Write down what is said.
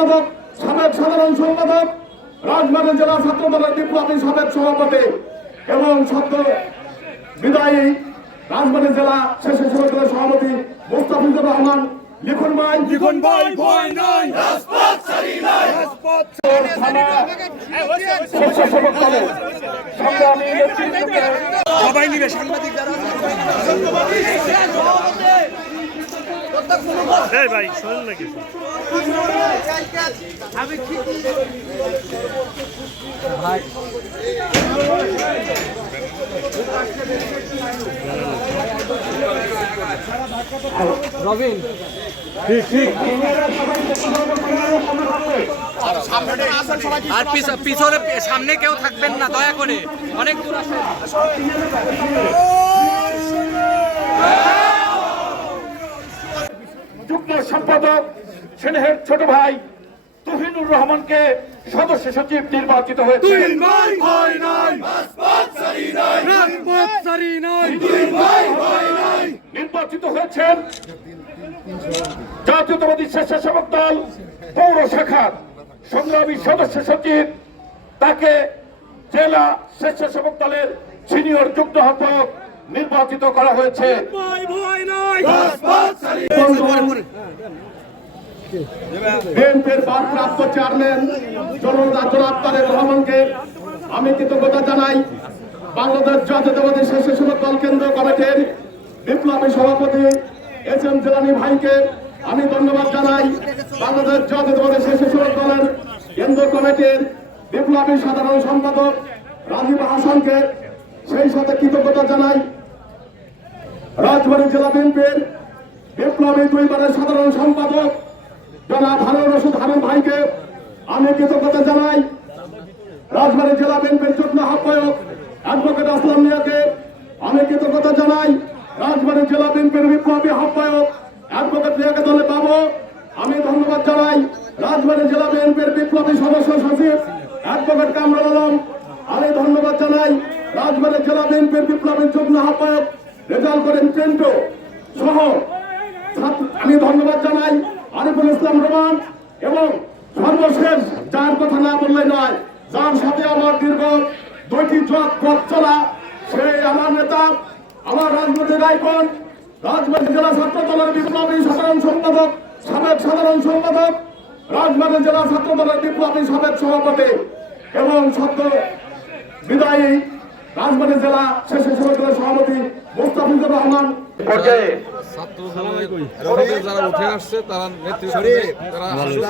সম্পাদক সাবেক সাধারণ সম্পাদক রাজবাড়ী জেলা ছাত্র দলের বিপ্লবী সাবেক সভাপতি এবং সদ্য বিদায়ী রাজবাড়ী জেলা শেষে সভাপতি সভাপতি মুস্তাফিজুর রহমান। লিখুন ভাই। লিখন ভাই ভয় নাই। রাজপথ ছাড়ি নাই। রাজপথ সবাই নিবে সাংবাদিক যারা এই ভাই শোনেন নাকি? আর পিছ- পিছনে সামনে কেউ থাকবেন না দয়া করে। অনেক দূর আসে যুগ্ম সম্পাদক স্নেহের ছোট ভাই তুহিনুর রহমানকে সদস্য সচিব নির্বাচিত হয়েছে। নির্বাচিত হয়েছেন জাতীয়তাবাদী স্বেচ্ছাসেবক দল পৌর শাখার সংগ্রামী সদস্য সচিব। তাকে জেলা স্বেচ্ছাসেবক দলের সিনিয়র যুগ্ম আহ্বায়ক নির্বাচিত করা হয়েছে। আমি কৃতজ্ঞতা জানাই। বাংলাদেশ জাতীয়তাবাদী স্বেচ্ছাসেবক দল কেন্দ্র কমিটির বিপ্লবী সভাপতি এস এম জেলানি ভাইকে আমি ধন্যবাদ জানাই। বাংলাদেশ জাতীয়তাবাদী স্বেচ্ছাসেবক দলের কেন্দ্র কমিটির বিপ্লবী সাধারণ সম্পাদক রাজীব হাসানকে সেই সাথে কৃতজ্ঞতা জানাই। রাজবাড়ী জেলা বিএনপির বিপ্লবী দুইবারের সাধারণ সম্পাদক জনাব হারুন রশিদ হারুন ভাইকে আমি কৃতজ্ঞতা জানাই। রাজবাড়ী জেলা বিএনপির যুগ্ম আহ্বায়ক অ্যাডভোকেট আসলাম মিয়াকে আমি কৃতজ্ঞতা জানাই। রাজবাড়ী জেলা বিএনপির বিপ্লবী আহ্বায়ক অ্যাডভোকেট মিয়াকে দলে পাবো। আমি ধন্যবাদ জানাই। রাজবাড়ী জেলা বিএনপির বিপ্লবী সদস্য সচিব অ্যাডভোকেট কামরুল আলম। আমি ধন্যবাদ জানাই। রাজবাড়ী জেলা বিএনপির বিপ্লবী যুগ্ম আহ্বায়ক রেজাল করেন প্রিন্টো সহ আমি ধন্যবাদ জানাই আরিফুল ইসলাম রহমান এবং সর্বশেষ যার কথা না বললে নয়, যার সাথে আমার দীর্ঘ দুইটি জট পথ চলা সেই আমার নেতা, আমার রাজনৈতিক আইকন, রাজবাড়ী জেলা ছাত্র দলের বিপ্লবী সাধারণ সম্পাদক, সাবেক সাধারণ সম্পাদক, রাজবাড়ী জেলা ছাত্র দলের বিপ্লবী সাবেক সভাপতি এবং সদ্য বিদায়ী রাজবাড়ী জেলা শেষে সভাপতি সভাপতি মুস্তাফিজুর রহমান। পর্যায়ে ছাত্র যারা উঠে আসছে তারা নেতৃত্ব তারা আসলে